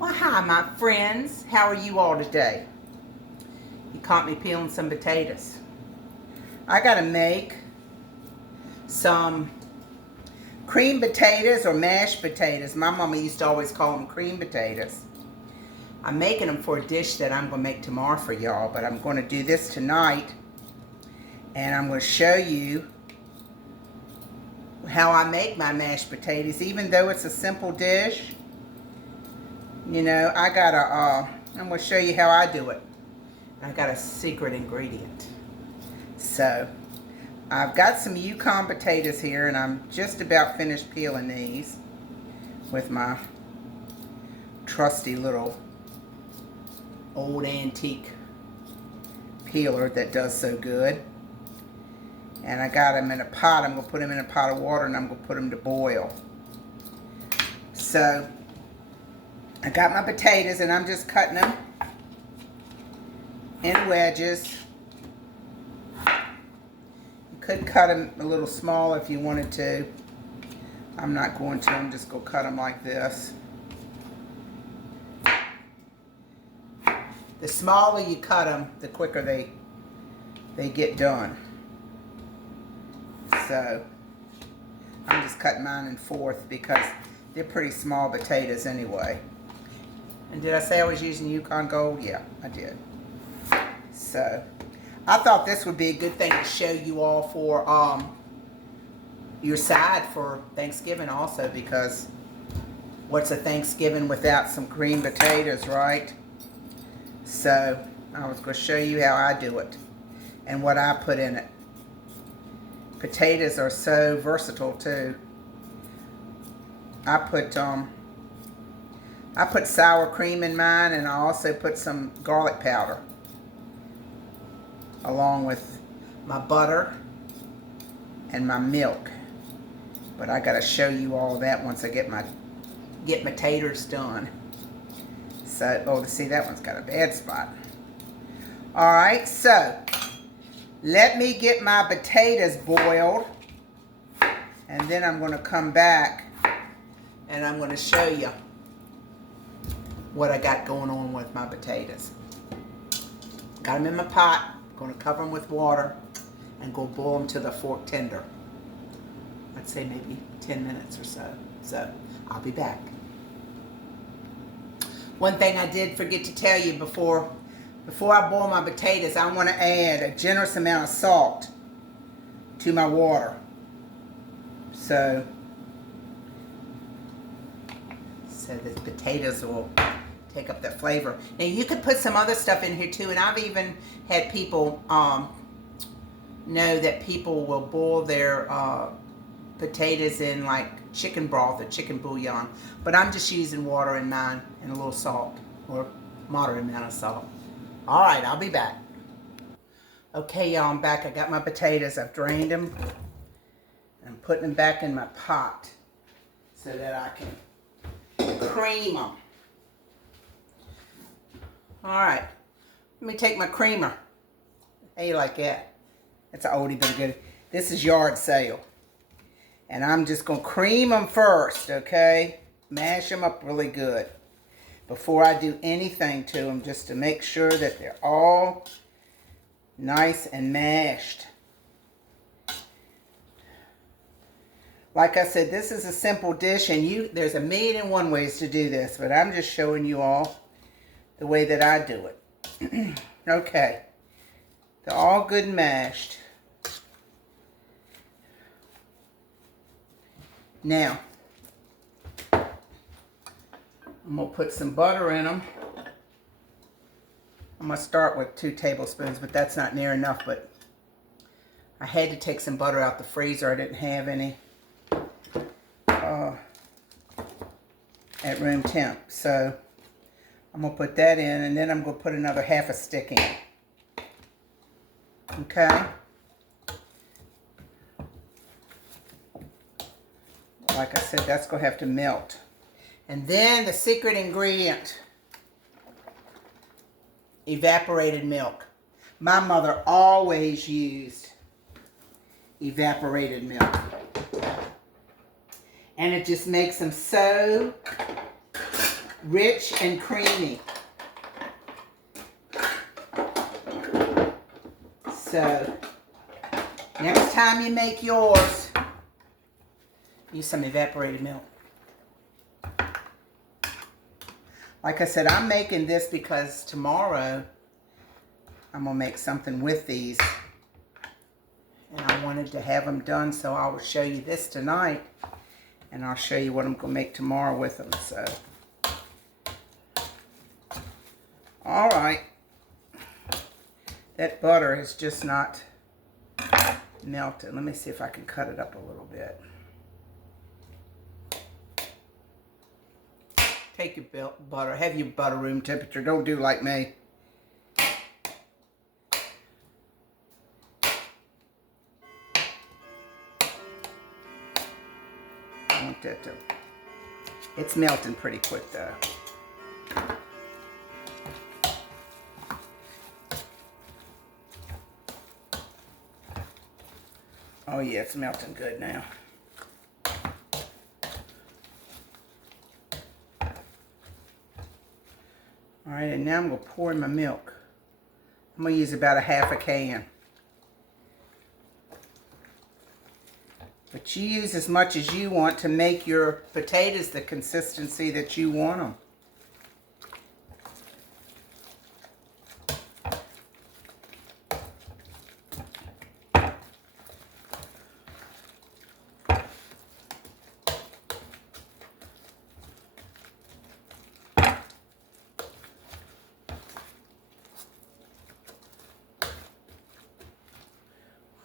Well, hi, my friends. How are you all today? You caught me peeling some potatoes. I gotta make some cream potatoes or mashed potatoes. My mama used to always call them cream potatoes. I'm making them for a dish that I'm gonna make tomorrow for y'all, but I'm gonna do this tonight, and I'm gonna show you how I make my mashed potatoes. Even though it's a simple dish, you know, I'm gonna show you how I do it. I got a secret ingredient. So, I've got some Yukon potatoes here, and I'm just about finished peeling these with my trusty little old antique peeler that does so good. And I got them in a pot. I'm going to put them in a pot of water, and I'm going to put them to boil. So, I got my potatoes, and I'm just cutting them in wedges. You could cut them a little small if you wanted to. I'm not going to. I'm just going to cut them like this. The smaller you cut them, the quicker they get done. So, I'm just cutting mine in fourth because they're pretty small potatoes anyway. And did I say I was using Yukon Gold? Yeah, I did. So, I thought this would be a good thing to show you all for your side for Thanksgiving also, because what's a Thanksgiving without some green potatoes, right? So, I was going to show you how I do it and what I put in it. Potatoes are so versatile too. I put sour cream in mine, and I also put some garlic powder along with my butter and my milk. But I got to show you all that once I get my taters done. So, oh, see, that one's got a bad spot. All right, so let me get my potatoes boiled, and then I'm going to come back and I'm going to show you what I got going on with my potatoes. Got them in my pot. Going to cover them with water and go boil them till they're fork tender. I'd say maybe 10 minutes or so. So I'll be back. One thing I did forget to tell you before I boil my potatoes, I want to add a generous amount of salt to my water. So the potatoes will take up that flavor. Now you could put some other stuff in here too, and I've even had people know that people will boil their potatoes in like chicken broth or chicken bouillon, but I'm just using water in mine and a little salt, or moderate amount of salt. All right, I'll be back. Okay, y'all, I'm back. I got my potatoes. I've drained them. I'm putting them back in my pot so that I can cream them. All right, let me take my creamer. How you like that? That's an oldie but good. This is yard sale. And I'm just going to cream them first, okay? Mash them up really good before I do anything to them, just to make sure that they're all nice and mashed. Like I said, this is a simple dish, and there's a million and one ways to do this, but I'm just showing you all the way that I do it. Okay. They're all good and mashed. Now, I'm going to put some butter in them. I'm going to start with 2 tablespoons, but that's not near enough. But I had to take some butter out the freezer. I didn't have any at room temp. So I'm going to put that in, and then I'm going to put another half a stick in. Okay? Like I said, that's going to have to melt. And then the secret ingredient, evaporated milk. My mother always used evaporated milk. And it just makes them so rich and creamy. So, next time you make yours, use some evaporated milk. Like I said, I'm making this because tomorrow I'm going to make something with these. And I wanted to have them done, so I will show you this tonight. And I'll show you what I'm going to make tomorrow with them. So, all right. That butter is just not melted. Let me see if I can cut it up a little bit. Take your butter. Have your butter room temperature. Don't do like me. I want that to... It's melting pretty quick though. Oh yeah, it's melting good now. All right, and now I'm going to pour in my milk. I'm going to use about a half a can. But you use as much as you want to make your potatoes the consistency that you want them.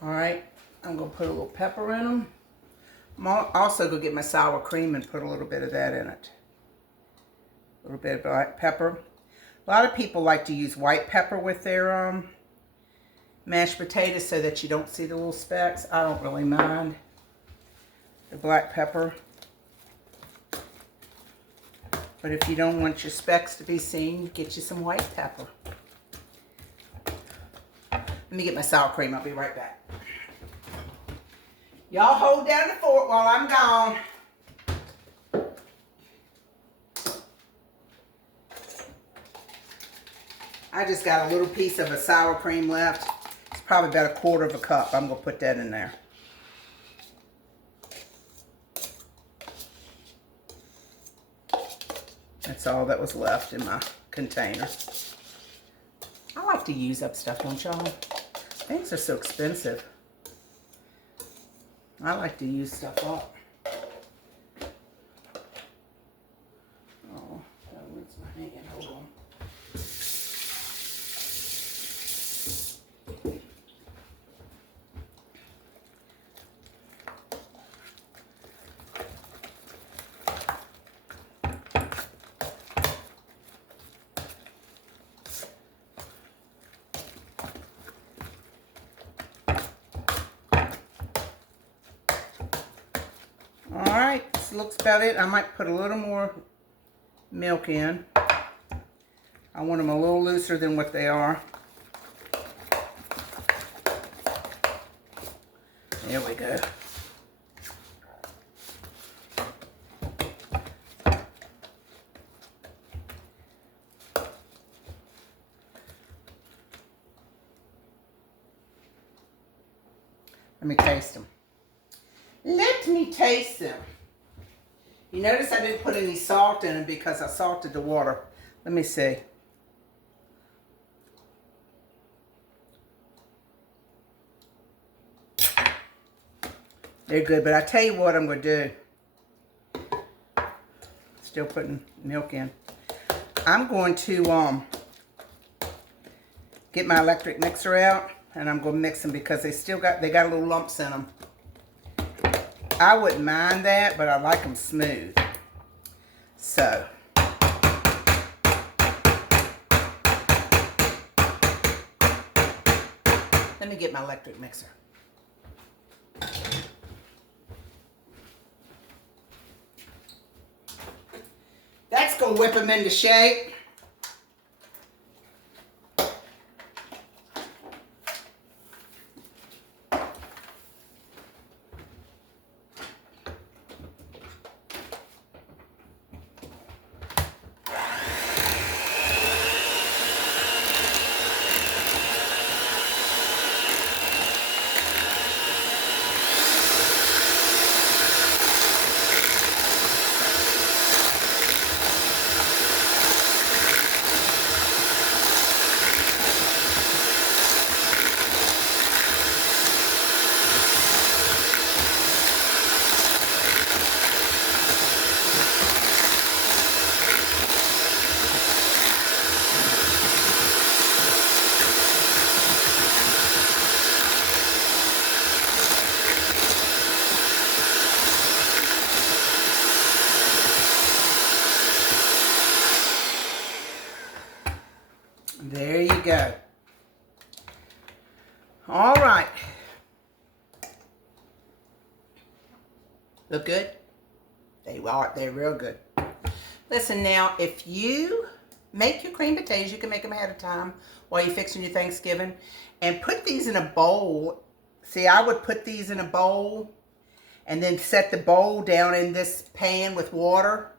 All right, I'm going to put a little pepper in them. I'm also going to get my sour cream and put a little bit of that in it. A little bit of black pepper. A lot of people like to use white pepper with their mashed potatoes so that you don't see the little specks. I don't really mind the black pepper. But if you don't want your specks to be seen, get you some white pepper. Let me get my sour cream. I'll be right back. Y'all hold down the fort while I'm gone. I just got a little piece of a sour cream left. It's probably about a quarter of a cup. I'm going to put that in there. That's all that was left in my container. I like to use up stuff, don't y'all? Things are so expensive. I like to use stuff up. Oh, that where's my hand? Hold on. Alright, this looks about it. I might put a little more milk in. I want them a little looser than what they are. There we go. Let me taste them. Let me taste them. You notice I didn't put any salt in them because I salted the water. Let me see. They're good, but I tell you what I'm going to do. Still putting milk in. I'm going to get my electric mixer out, and I'm going to mix them because they got little lumps in them. I wouldn't mind that, but I like them smooth. So, let me get my electric mixer. That's going to whip them into shape. There you go. All right. Look good? They are. They're real good. Listen now, if you make your cream potatoes, you can make them ahead of time while you're fixing your Thanksgiving. And put these in a bowl. See, I would put these in a bowl and then set the bowl down in this pan with water.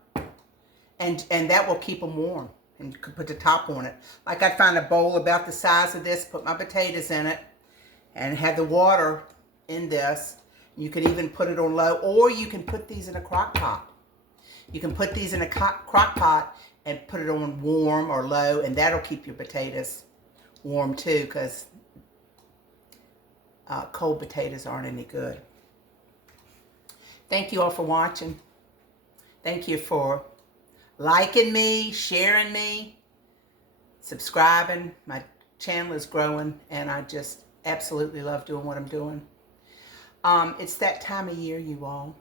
And that will keep them warm. And you can put the top on it. Like I'd find a bowl about the size of this, put my potatoes in it, and have the water in this. You could even put it on low, or you can put these in a crock pot. You can put these in a crock pot and put it on warm or low, and that'll keep your potatoes warm too, because cold potatoes aren't any good. Thank you all for watching. Thank you for liking me, sharing me, subscribing. My channel is growing, and I just absolutely love doing what I'm doing. It's that time of year, you all.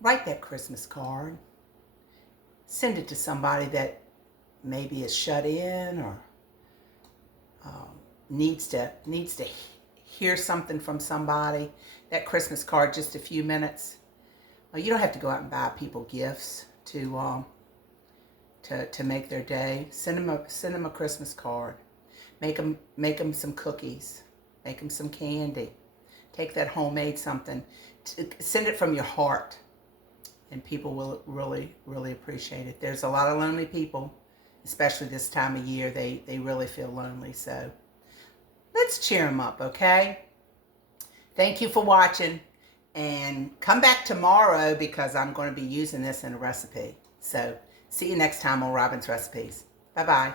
Write that Christmas card. Send it to somebody that maybe is shut in or needs to hear something from somebody. That Christmas card, just a few minutes. You don't have to go out and buy people gifts to make their day. Send them a Christmas card. Make them some cookies. Make them some candy. Take that homemade something. Send it from your heart. And people will really, really appreciate it. There's a lot of lonely people, especially this time of year. They really feel lonely. So let's cheer them up, okay? Thank you for watching. And come back tomorrow because I'm going to be using this in a recipe. So see you next time on Robin's Recipes. Bye-bye.